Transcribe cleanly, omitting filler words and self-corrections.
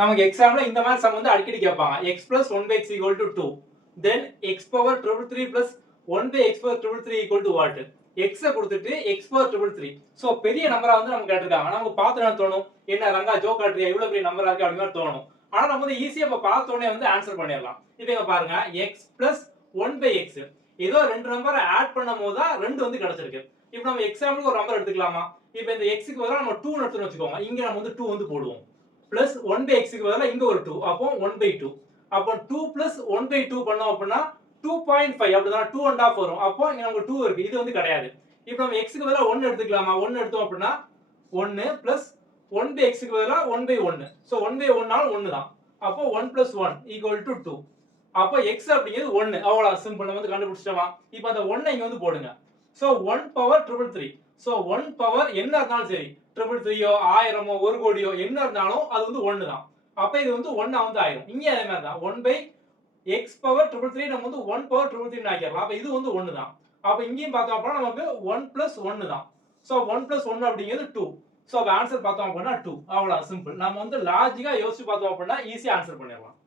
நமக்கு எக்ஸாம்ல இந்த மாதிரி சம் வந்து அடிக்கடி கேட்பாங்க. x plus 1 by x equal to 2. Then x power 333 plus 1 by x power 333 equal to what? x கொடுத்துட்டு x power 333. சோ பெரிய நம்பரா வந்து நமக்கு கேட்டிருக்காங்க. நமக்கு பார்த்த உடனே தோணும், என்ன ரங்கா ஜோக் காட்றியா, இவ்வளவு பெரிய நம்பரா இருக்கு அப்படிங்கிற தோணும். ஆனா நம்ம வந்து ஈஸியா இப்ப பார்த்த உடனே வந்து ஆன்சர் பண்ணிடலாம். இப்போ இங்க பாருங்க x plus 1 by x. ஏதோ ரெண்டு நம்பரை ஆட் பண்ணும்போது தான் 2 வந்து கிடைச்சிருக்கு. இப்போ நம்ம எக்ஸாம்பிளுக்கு ஒரு நம்பர் எடுத்துக்கலாமா? இப்போ இந்த x க்கு பதிலா நம்ம 2 எடுத்துன்னு வச்சுக்கோங்க. இங்க நம்ம வந்து 2 வந்து போடுவோம். plus 1 by x க்கு பதிலா இங்க ஒரு 2. அப்போ 1 by 2. அப்போ 2 plus 1 by 2 பண்ணோம் அப்படினா 2.5 அப்படிதான் 2 and half வரும். அப்போ இங்க நமக்கு 2 இருக்கு. இது வந்து கிடையாது. இப்போ நம்ம x க்கு பதிலா 1 எடுத்துக்கலாமா? 1 எடுத்தோம் அப்படினா 1 plus 1 by x க்கு பதிலா 1 by 1. சோ 1 by 1 னால 1 தான். அப்போ 1 plus 1 equal to 2. அப்போ x அப்படிங்கிறது 1. அவ்வளவு சிம்பிள் நம்ம வந்து கண்டுபிடிச்சிட்டோமா? இப்போ அந்த 1 இங்க வந்து போடுங்க. So 1 power 333. சோ 1 power என்ன இருந்தாலும் சரி 333யோ 1000மோ 1 கோடியோ என்ன இருந்தாலும் அது வந்து 1 தான். அப்ப இது வந்து 1 வந்து ஆயிரும். இங்க அதே மாதிரி தான் 1 by x power 333 நம்ம வந்து 1 power 333 ஆக்கிரலாம். அப்ப இது வந்து 1 தான். அப்ப இங்கேயும் பார்த்தோம் அப்படினா நமக்கு 1 plus 1 தான். சோ 1 plus 1 அப்படிங்கிறது 2. சோ அப்ப ஆன்சர் பார்த்தோம் அப்படினா 2. அவ்வளவு சிம்பிள். நாம வந்து லாஜிக்கா யோசிச்சு பார்த்தோம் அப்படினா ஈஸியா ஆன்சர் பண்ணிடலாம்.